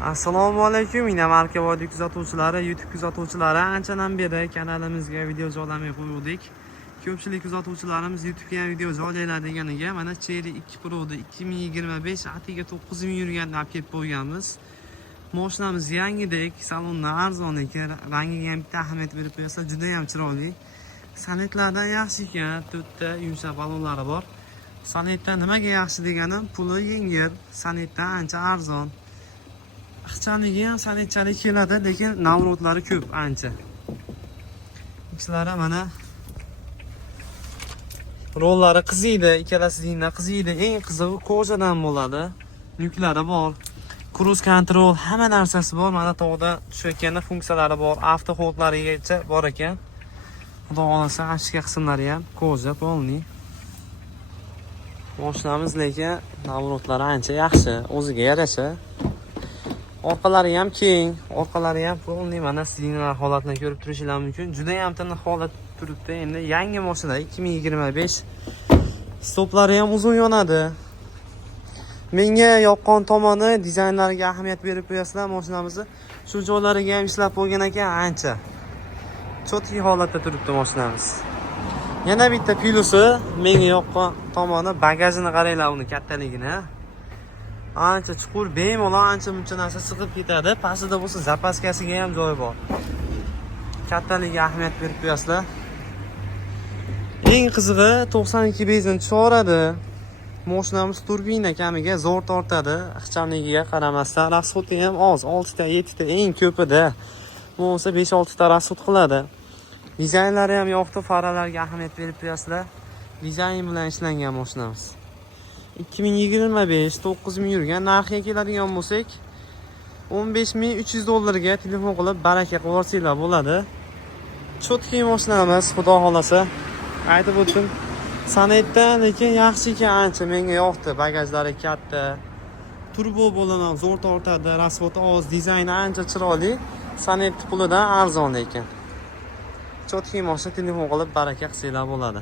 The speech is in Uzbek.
Assalomu alaykum, mina Markavoy kuzatuvchilari, YouTube kuzatuvchilari. Anchadan beri kanalimizga video joylamay qo'ydik. Ko'pchilik kuzatuvchilarimiz YouTubega ham video joylaylar deganiga, mana Cherry 2 Pro'da 2025 atiga 9000 yurganini olib kelib qo'yganmiz. Mashinamiz yangidek, salondan arzon ekan, rangiga ham bitta ahamiyat berib qo'ysa, juda ham chiroyli. Sanitlardan yaxshi ekan, to'rtta yumshoq balonlari bor. Sanitdan nimaga yaxshi deganim, puli yengil, sanitdan ancha arzon. Ixchamligi ham sanitchalik keladi, lekin navrotlari ko'p ancha. Ichlari mana rollari qiziydi, ikkalasining qiziydi. Eng qizig'i ko'zadan bo'ladi. Yuklari bor. Cruise control, hamma narsasi bor. Mana tog'da tushayotganda funksiyalari bor. Avto holdlarigacha bor ekan. Xudo xolasa, achka qismlari ham ko'za polni. Mashinamiz lekin navrotlari ancha yaxshi, o'ziga yarasha. Orqalari ham keng, orqalari ham polni, mana sizlar holatini ko'rib turishingiz mumkin. Juda ham tiniq holat turibdi. Endi yangi mashina 2025. Stoplari ham uzun yonadi. Menga yoqqan tomoni dizaynlariga ahamiyat berib qo'yasizlar mashinamizni. Shu joylariga ham ishlab qo'ygan ekan ancha. Chotki holatda turibdi mashinamiz. Yana bitta plusi, menga yoqqan tomoni bagajini qaranglar, uni kattaligini. Ancha chuqur, bemalol ancha muncha narsa sig'ib ketadi. Pastida bo'lsa zapaskasiga ham joy bor. Kattaligiga ahamiyat berib qo'yasizlar. Eng qizig'i 92 benzin chiqaradi. Mashinamiz turbina kamiga zo'r tortadi. Ixchamligiga qaramasdan rasxodi ham oz, 6 ta, 7 ta eng ko'pida. Bo'lsa 5-6 ta rasxod qiladi. Dizaynlari ham yoqdi, faralarga ahamiyat berib qo'yasizlar. Dizayn bilan ishlangan mashinamiz. 2025 9000 yurgan, narxiga keladigan bo'lsak, 15300 dollarga telefon qilib baraka qilib olsanglar bo'ladi. Chotki mashinamiz, xudo xolasa. Aytib o'tdim. Sanitdan lekin yaxshi ekan, ancha menga yoqdi. Bagajlari katta. Turbo bo'lana zo'r tortadi, rasxodi oz, dizayni ancha chiroyli. Sanit pulidan arzon ekan. Chotki mashina, telefon qilib baraka qilsanglar bo'ladi.